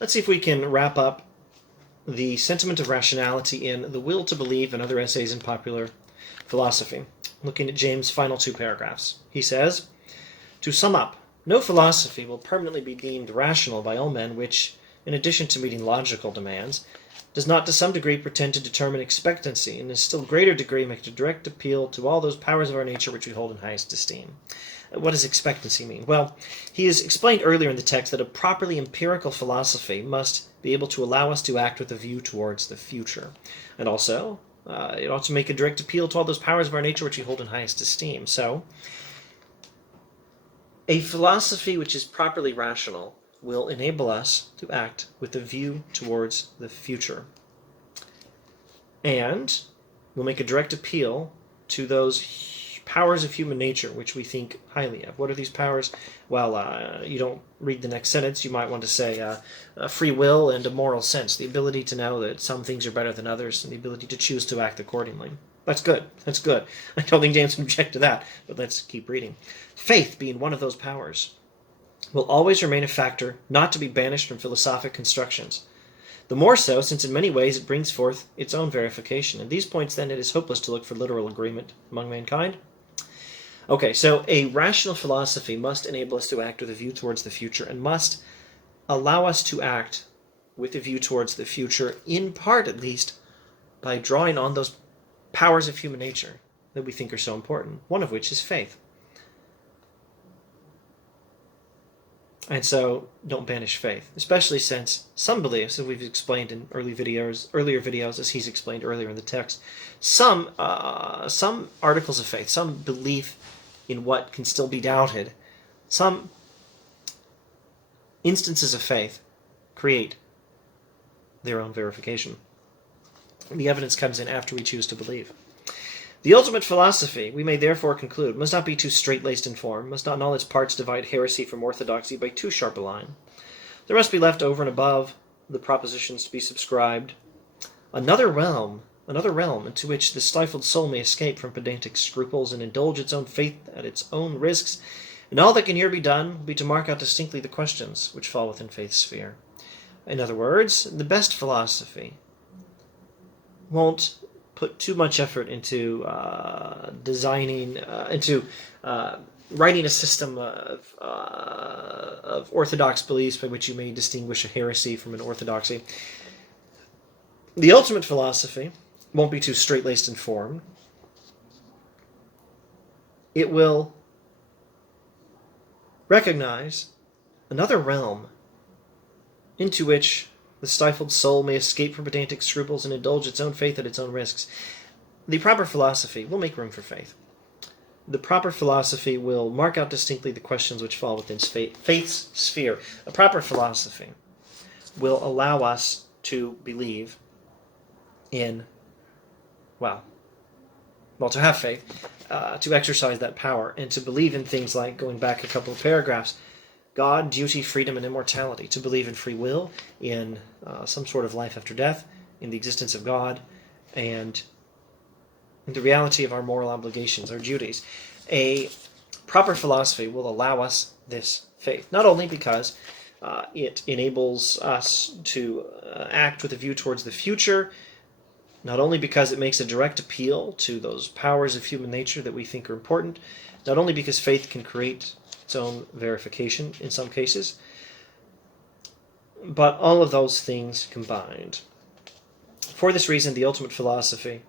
Let's see if we can wrap up the sentiment of rationality in The Will to Believe and Other Essays in Popular Philosophy. Looking at James' final two paragraphs. He says, "To sum up, no philosophy will permanently be deemed rational by all men which, in addition to meeting logical demands, does not to some degree pretend to determine expectancy, and in a still greater degree make a direct appeal to all those powers of our nature which we hold in highest esteem." What does expectancy mean? Well, he has explained earlier in the text that a properly empirical philosophy must be able to allow us to act with a view towards the future. And also, it ought to make a direct appeal to all those powers of our nature which we hold in highest esteem. So, a philosophy which is properly rational will enable us to act with a view towards the future. And will make a direct appeal to those powers of human nature which we think highly of. What are these powers? Well, you don't read the next sentence. You might want to say free will and a moral sense, the ability to know that some things are better than others, and the ability to choose to act accordingly. That's good. That's good. I don't think James would object to that, but let's keep reading. Faith, being one of those powers, will always remain a factor not to be banished from philosophic constructions. The more so, since in many ways it brings forth its own verification. In these points, then, it is hopeless to look for literal agreement among mankind. Okay, so a rational philosophy must enable us to act with a view towards the future, and must allow us to act with a view towards the future, in part at least, by drawing on those powers of human nature that we think are so important, one of which is faith. And so, don't banish faith, especially since some beliefs, as we've explained in earlier videos, as he's explained earlier in the text, some articles of faith, some belief in what can still be doubted, some instances of faith create their own verification. The evidence comes in after we choose to believe. The ultimate philosophy, we may therefore conclude, must not be too straight-laced in form, must not in all its parts divide heresy from orthodoxy by too sharp a line. There must be left over and above the propositions to be subscribed another realm into which the stifled soul may escape from pedantic scruples and indulge its own faith at its own risks, and all that can here be done will be to mark out distinctly the questions which fall within faith's sphere. In other words, the best philosophy won't put too much effort into writing a system of orthodox beliefs by which you may distinguish a heresy from an orthodoxy. The ultimate philosophy won't be too straight-laced in form. It will recognize another realm into which the stifled soul may escape from pedantic scruples and indulge its own faith at its own risks. The proper philosophy will make room for faith. The proper philosophy will mark out distinctly the questions which fall within faith's sphere. A proper philosophy will allow us to believe in, to have faith, to exercise that power, and to believe in things like, going back a couple of paragraphs, God, duty, freedom, and immortality, to believe in free will, in some sort of life after death, in the existence of God, and in the reality of our moral obligations, our duties. A proper philosophy will allow us this faith, not only because it enables us to act with a view towards the future, not only because it makes a direct appeal to those powers of human nature that we think are important, not only because faith can create its own verification in some cases, but all of those things combined. For this reason, the ultimate philosophy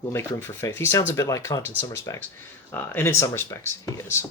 will make room for faith. He sounds a bit like Kant in some respects, and in some respects he is.